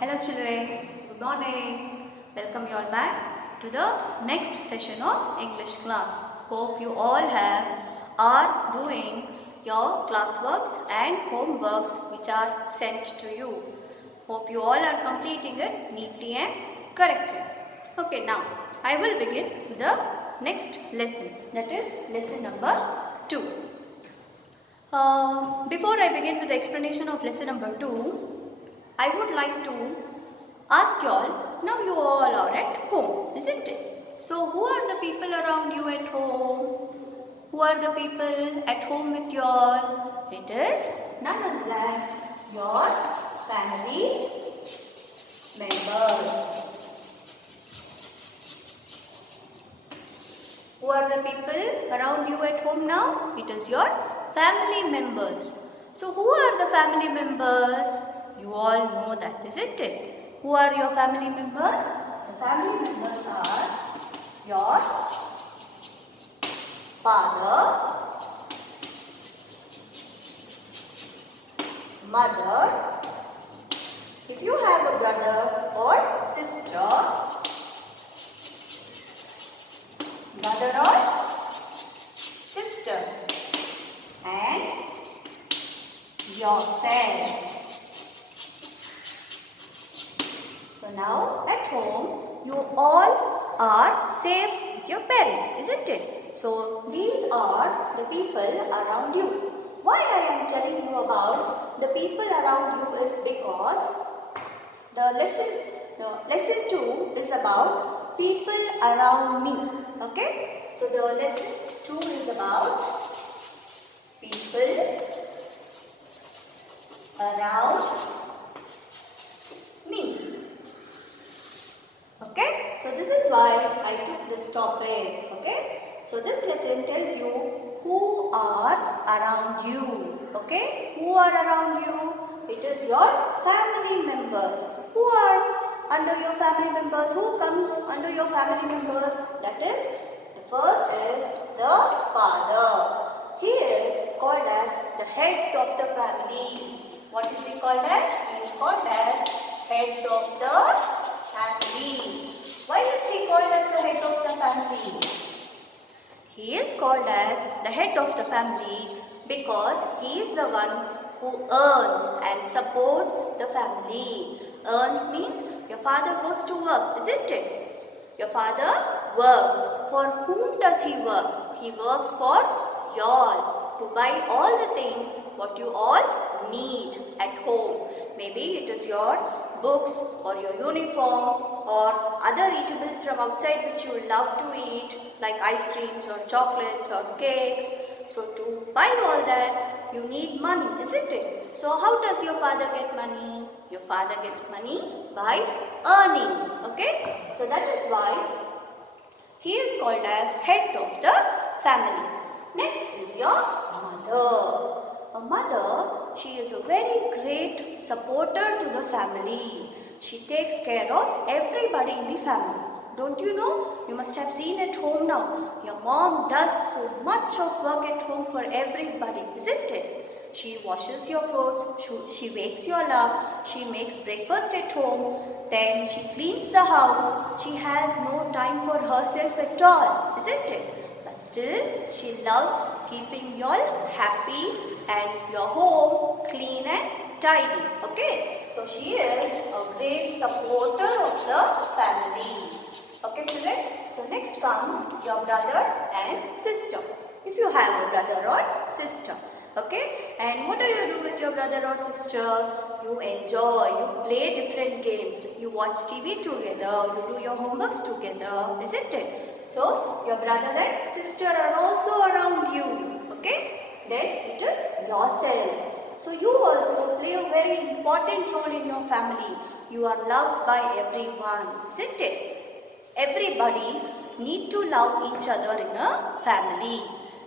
Hello children, good morning. Welcome you all back to the next session of English class. Hope you all are doing your classworks and homeworks which are sent to you. Hope you all are completing it neatly and correctly. Okay, now I will begin with the next lesson, that is lesson number 2. Before I begin with the explanation of lesson number 2, I would like to ask you all, now you all are at home, isn't it? So who are the people around you at home? Who are the people at home with you all? It is none other than your family members. Who are the people around you at home now? It is your family members. So who are the family members? You all know that, isn't it? Who are your family members? The family members are your father, mother, if you have a brother or sister, brother or sister, and yourself. So now at home you all are safe with your parents, isn't it? So these are the people around you. Why I am telling you about the people around you is because the lesson 2 is about people around me. Okay? So the lesson 2 is about people around me. Okay, so this is why I took this topic. Okay, so this lesson tells you who are around you. Okay, who are around you? It is your family members. Who are under your family members? Who comes under your family members? That is, the first is the father. He is called as the head of the family. What is he called as? He is called as head of the family. Why is he called as the head of the family? He is called as the head of the family because he is the one who earns and supports the family. Earns means your father goes to work, isn't it? Your father works. For whom does he work? He works for you all to buy all the things what you all need at home. Maybe it is your books or your uniform or other eatables from outside which you love to eat like ice creams or chocolates or cakes. So to buy all that you need money, isn't it? So how does your father get money? Your father gets money by earning. Okay? So that is why he is called as head of the family. Next is your mother. A mother, she is a very great supporter to the family. She takes care of everybody in the family. Don't you know? You must have seen at home now. Your mom does so much of work at home for everybody, isn't it? She washes your clothes, she wakes you all up, she makes breakfast at home, then she cleans the house. She has no time for herself at all, isn't it? But still, she loves keeping you all happy and your home clean and tidy. Okay? So she is a great supporter of the family. Okay, children? So next comes your brother and sister. If you have a brother or sister. Okay? And what do you do with your brother or sister? You enjoy, you play different games, you watch TV together, you do your homeworks together, isn't it? So, your brother and sister are also around you. Okay? Then it is yourself. So, you also play a very important role in your family. You are loved by everyone, isn't it? Everybody need to love each other in a family.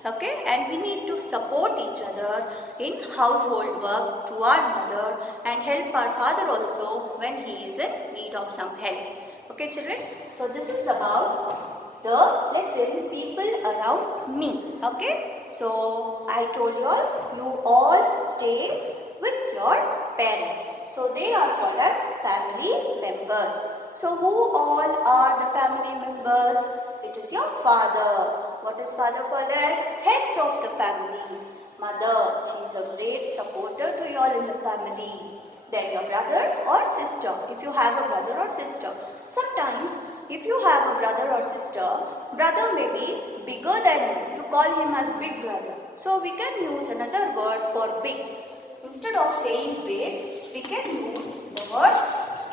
Okay, and we need to support each other in household work to our mother and help our father also when he is in need of some help. Okay, children, so this is about the lesson people around me. Okay, so I told you all stay with your parents. So they are called as family members. So who all are the family members? It is your father. What is father called as? Head of the family. Mother, she is a great supporter to you all in the family. Then your brother or sister, if you have a brother or sister. Sometimes if you have a brother or sister, brother may be bigger than you. You call him as big brother. So we can use another word for big. Instead of saying big, we can use the word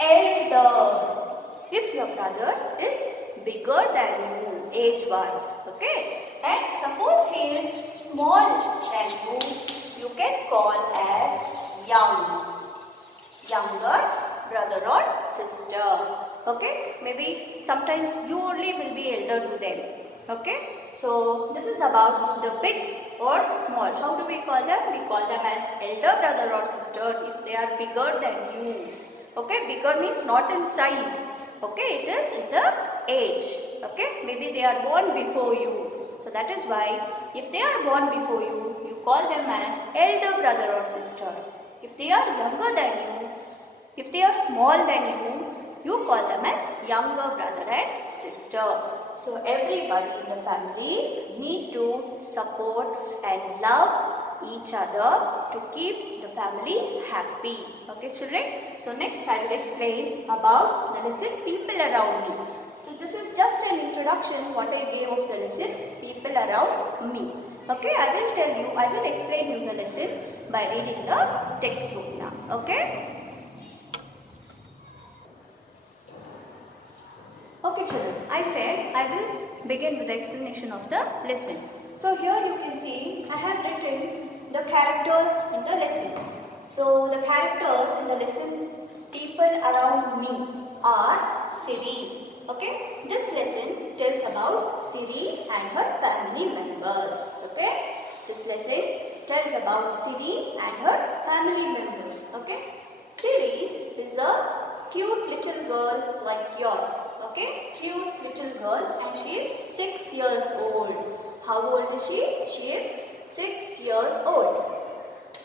elder. If your brother is bigger than you age-wise, okay? And suppose he is small than you can call as young. Younger brother or sister. Okay, maybe sometimes you only will be elder to them. Okay, so this is about the big or small. How do we call them? We call them as elder brother or sister if they are bigger than you. Okay, bigger means not in size. Okay, it is in the age. Okay, maybe they are born before you. So that is why if they are born before you, you call them as elder brother or sister. If they are younger than you, if they are small than you call them as younger brother and sister. So everybody in the family need to support and love each other to keep the family happy. Okay children? So next I will explain about the lesson people around me. So this is just an introduction what I gave of the lesson people around me. Okay, I will explain you the lesson by reading the textbook now. Okay? Okay children, I said I will begin with the explanation of the lesson. So here you can see I have written the characters in the lesson. So the characters in the lesson people around me are Siri. Okay, this lesson tells about Siri and her family members. Okay, this lesson tells about Siri and her family members. Okay, Siri is a cute little girl like yours. Okay, cute little girl and she is 6 years old. How old is she? She is 6 years old.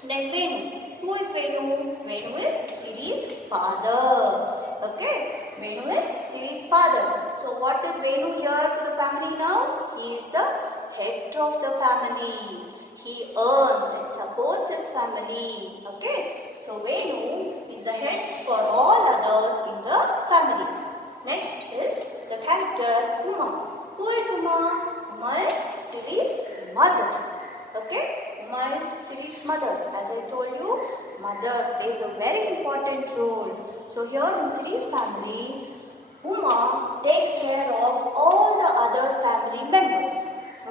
Then Venu. Who is Venu? Venu is Siri's father. Okay, Venu is Siri's father. So what is Venu here to the family now? He is the head of the family. He earns and supports his family. Okay, so Venu is the head for all others in the family. Next is the character Uma. Who is Uma? Uma is Siri's mother. Okay, Uma is Siri's mother. As I told you, mother plays a very important role. So here in Siri's family, Uma takes care of all the other family members.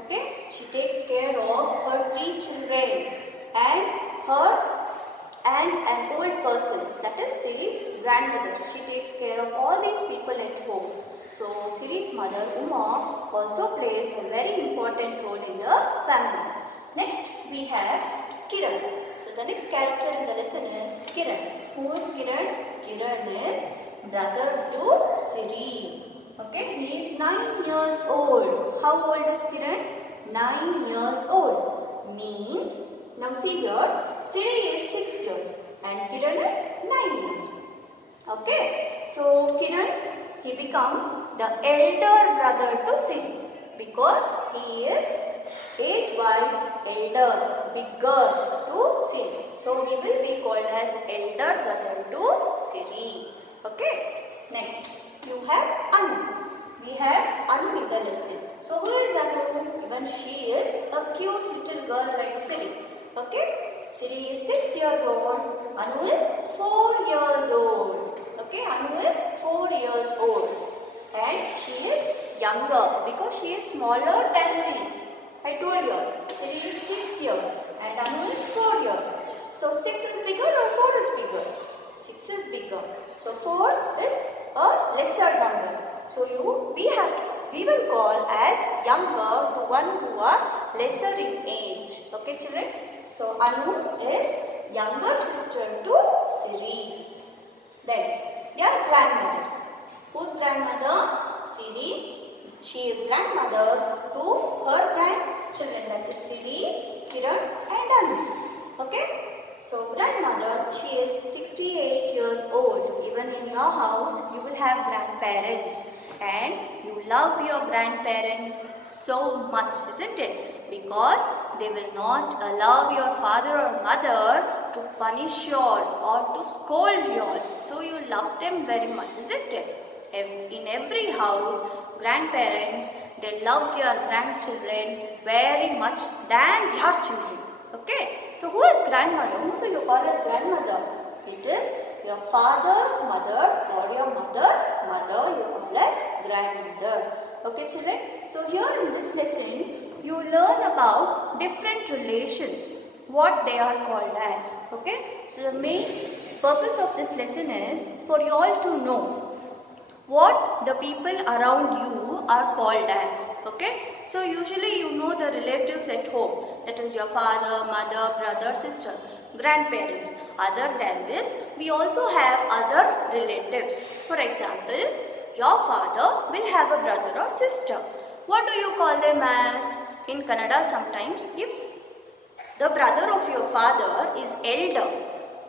Okay, she takes care of her 3 children and an old person, that is Siri's grandmother. She takes care of all these people at home. So Siri's mother Uma also plays a very important role in the family. Next we have Kiran. So the next character in the lesson is Kiran. Who is Kiran? Kiran is brother to Siri. Okay, he is 9 years old. How old is Kiran? 9 years old. Means, now see here, Siri is 6 years and Kiran is 9 years. Okay, so Kiran, he becomes the elder brother to Siri because he is age-wise elder, bigger to Siri. So he will be called as elder brother to Siri. Okay, next you have Anu. We have Anu in the lesson. So who is Anu? Even she is a cute little girl like Siri. Okay, Siri is 6 years old. Anu is 4 years old. Okay, Anu is 4 years old. And she is younger because she is smaller than Siri. I told you, Siri is 6 years and Anu is 4 years. So 6 is bigger or 4 is bigger? 6 is bigger. So 4 is a lesser number. So we will call as younger the one who are lesser in age. Okay children? So Anu is younger sister to Siri. Then your grandmother. Whose grandmother? Siri. She is grandmother to her grandchildren, that is Siri, Kiran and Anu. Okay? So grandmother, she is 68 your house you will have grandparents and you love your grandparents so much, isn't it? Because they will not allow your father or mother to punish you all or to scold you all. So you love them very much, isn't it? In every house, grandparents, they love their grandchildren very much than their children. Okay? So who is grandmother? Who do you call as grandmother? It is your father's mother or your mother's mother you call as grandmother. Okay children? So here in this lesson, you learn about different relations, what they are called as. Okay? So the main purpose of this lesson is for you all to know what the people around you are called as. Okay? So usually you know the relatives at home, that is your father, mother, brother, sister, grandparents. Other than this, we also have other relatives. For example, your father will have a brother or sister. What do you call them as? In Kannada sometimes, if the brother of your father is elder,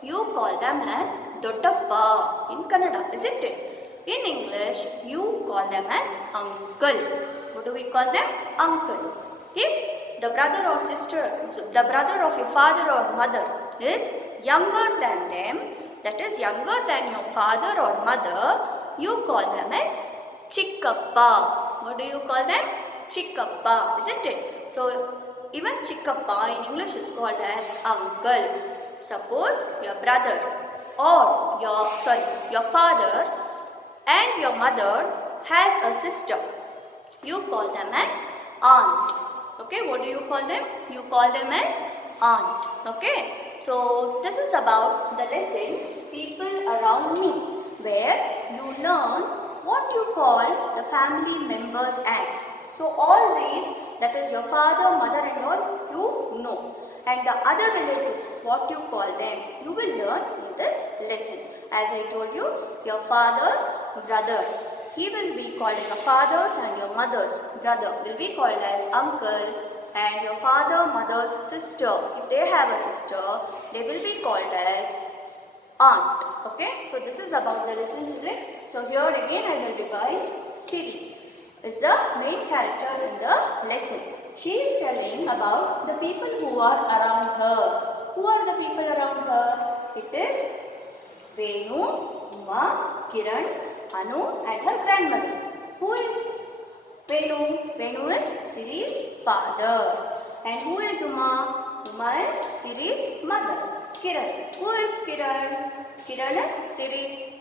you call them as Doddappa in Kannada, isn't it? In English, you call them as uncle. What do we call them? Uncle. If the brother or sister, the brother of your father or mother is younger than them, that is younger than your father or mother, you call them as Chikkappa. What do you call them? Chikkappa, isn't it? So, even Chikkappa in English is called as uncle. Suppose your brother or your father and your mother has a sister, you call them as aunt. Okay, what do you call them? You call them as aunt. Okay, so this is about the lesson people around me, where you learn what you call the family members as. So all these, that is your father, mother-in-law, you know. And the other relatives, what you call them, you will learn in this lesson. As I told you, your father's brother, he will be called your father's, and your mother's brother will be called as uncle, and your father, mother's sister, if they have a sister, they will be called as aunt. Okay, so this is about the lesson children. So here again I will revise. Siri is the main character in the lesson. She is telling about the people who are around her. Who are the people around her? It is Venu, Uma, Kiran, Anu and her grandmother. Who is Venu? Venu is Siri's father. And who is Uma? Uma is Siri's mother. Kiran. Who is Kiran? Kiran is Siri's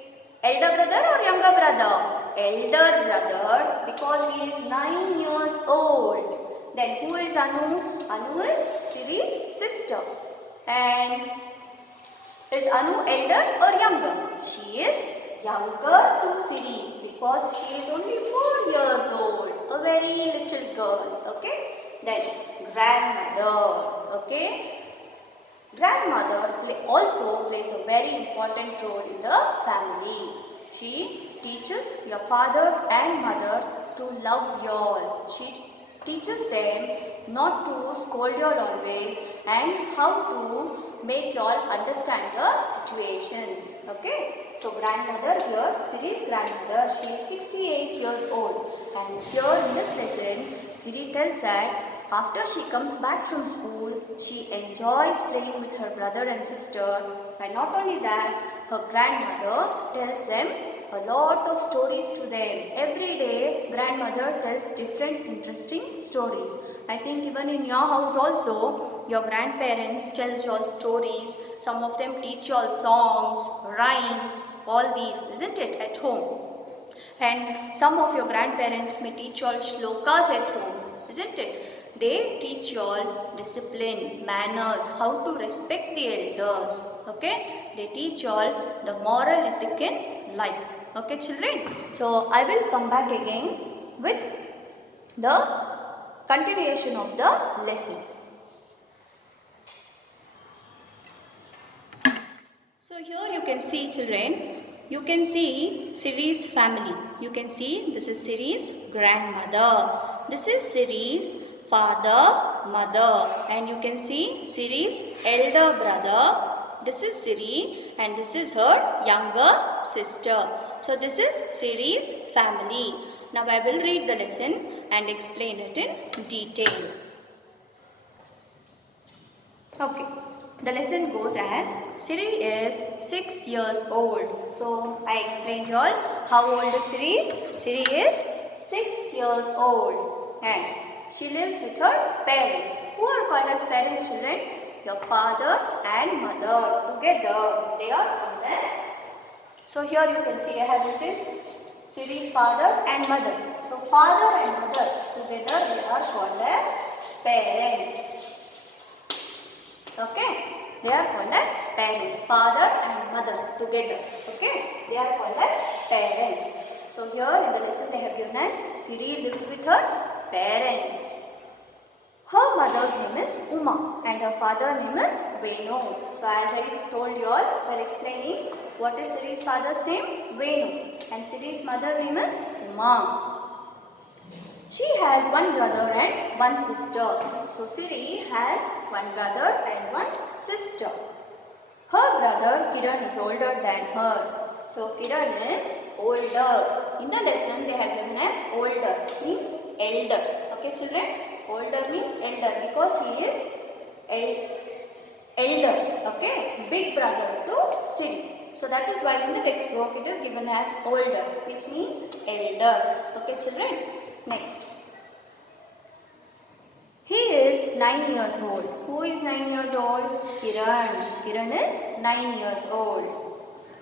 elder brother or younger brother? Elder brother, because he is 9 years old. Then who is Anu? Anu is Siri's sister. And is Anu elder or younger? She is younger to Siri because she is only 4 years old. A very little girl. Okay. Then grandmother. Okay. Grandmother also plays a very important role in the family. She teaches your father and mother to love you all. She teaches them not to scold you all always and how to make you all understand the situations. Okay. So grandmother here, Siri's grandmother, she is 68 years old. And here in this lesson, Siri tells that after she comes back from school, she enjoys playing with her brother and sister. And not only that, her grandmother tells them a lot of stories to them. Every day, grandmother tells different interesting stories. I think even in your house also, your grandparents tells you all stories. Some of them teach you all songs, rhymes, all these, isn't it, at home? And some of your grandparents may teach you all shlokas at home, isn't it? They teach you all discipline, manners, how to respect the elders. Okay? They teach you all the moral ethic in life. Okay, children? So, I will come back again with the continuation of the lesson. So, here you can see, children, you can see Siri's family. You can see this is Siri's grandmother. This is Siri's father, mother, and you can see Siri's elder brother, this is Siri and this is her younger sister. So this is Siri's family. Now I will read the lesson and explain it in detail. Okay, the lesson goes as Siri is 6 years old. So I explained you all how old is Siri. Siri is 6 years old and she lives with her parents. Who are called as parents, children? Your father and mother together. They are called as. So here you can see I have written Siri's father and mother. So father and mother together they are called as parents. Okay, they are called as parents. Father and mother together. Okay, they are called as parents. So here in the lesson they have given us Siri lives with her parents. Her mother's name is Uma and her father's name is Venu. So as I told you all while explaining what is Siri's father's name? Venu, and Siri's mother's name is Uma. She has one brother and one sister. So Siri has one brother and one sister. Her brother Kiran is older than her. So Kiran is older. In the lesson they have given as older means elder. Okay children? Older means elder because he is elder. Okay? Big brother to Siri. So that is why in the textbook it is given as older, which means elder. Okay children? Next. He is 9 years old. Who is 9 years old? Kiran. Kiran is 9 years old.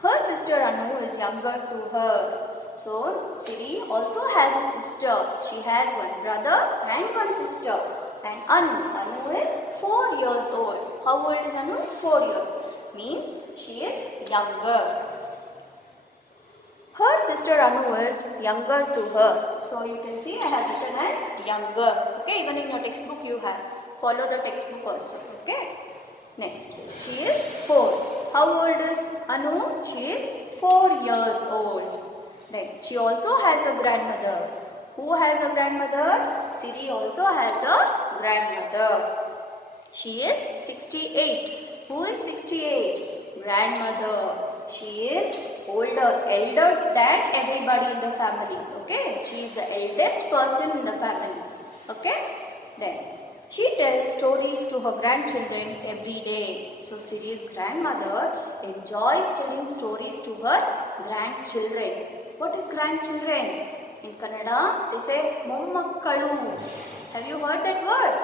Her sister Anu is younger to her. So Siri also has a sister. She has one brother and one sister. And Anu is 4 years old. How old is Anu? 4 years. Means she is younger. Her sister Anu is younger to her. So you can see I have written as younger. Okay, even in your textbook you have. Follow the textbook also. Okay. Next, she is 4. How old is Anu? She is 4 years old. Then she also has a grandmother. Who has a grandmother? Siri also has a grandmother. She is 68. Who is 68? Grandmother. She is elder than everybody in the family. Okay, she is the eldest person in the family. Okay, then she tells stories to her grandchildren every day. So Siri's grandmother enjoys telling stories to her grandchildren. What is grandchildren? In Kannada, they say Mommakkalu. Have you heard that word?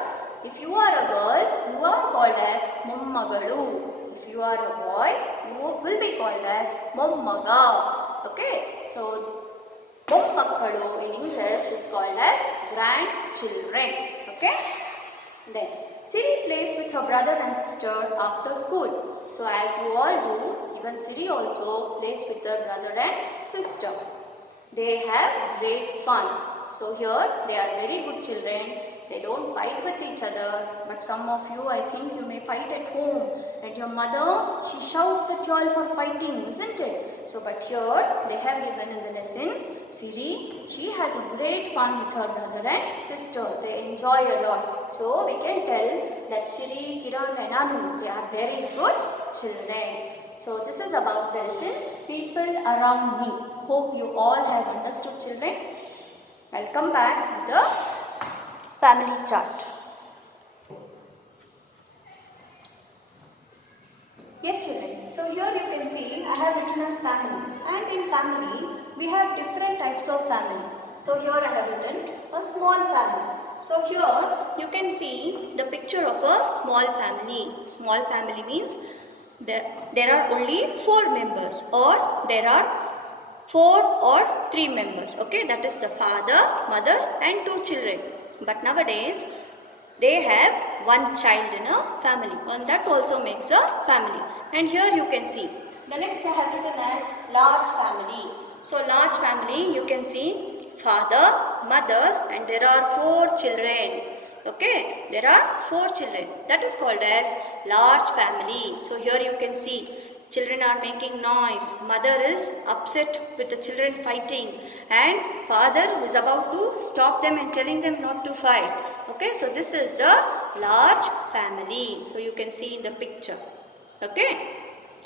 If you are a girl, you are called as Mommagalu. If you are a boy, you will be called as Mommaga. Okay, so Mommakkalu in English is called as grandchildren. Okay, then Siri plays with her brother and sister after school. So as you all do, even Siri also plays with her brother and sister. They have great fun. So here they are very good children. They don't fight with each other, but some of you, I think you may fight at home. And your mother, she shouts at you all for fighting, isn't it? So, but here they have given in the lesson, Siri, she has a great fun with her brother and sister. They enjoy a lot. So, we can tell that Siri, Kiran and Anu, they are very good children. So, this is about the lesson, people around me. Hope you all have understood, children. I'll come back with the family chart. Yes children, so here you can see I have written as family, and in family we have different types of family. So here I have written a small family. So here you can see the picture of a small family. Small family means there are only 4 members, or there are 4 or 3 members. Okay, that is the father, mother and 2 children. But nowadays they have one child in a family, and that also makes a family. And here you can see the next I have written as large family. So large family, you can see father, mother, and there are 4 children. Okay, there are 4 children. That is called as large family. So here you can see children are making noise, mother is upset with the children fighting, and father is about to stop them and telling them not to fight. Okay, so this is the large family. So you can see in the picture. Okay,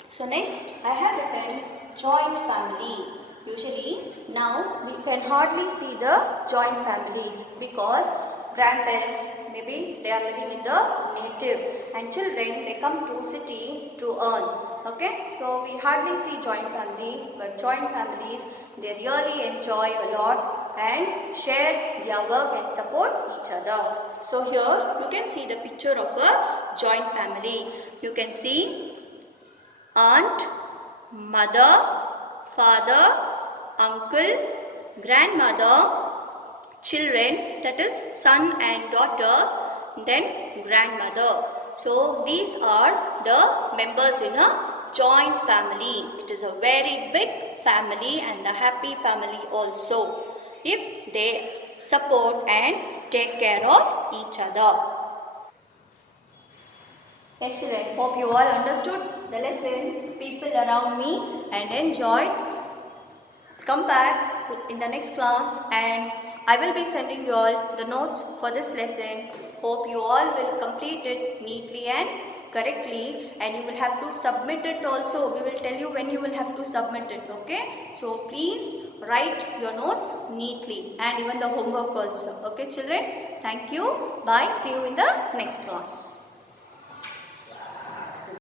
So next I have written joint family. Usually now we can hardly see the joint families because grandparents maybe they are living in the native and children they come to city to earn. Okay, so we hardly see joint family, but joint families they really enjoy a lot and share their work and support each other. So here you can see the picture of a joint family. You can see aunt, mother, father, uncle, grandmother, children, that is son and daughter, then grandmother. So these are the members in a joint family. It is a very big family and a happy family also if they support and take care of each other. Yes, children, hope you all understood the lesson, people around me and enjoyed. Come back in the next class and I will be sending you all the notes for this lesson. Hope you all will complete it neatly and correctly, and you will have to submit it also. We will tell you when you will have to submit it, okay? So please write your notes neatly and even the homework also. Okay children? Thank you. Bye. See you in the next class.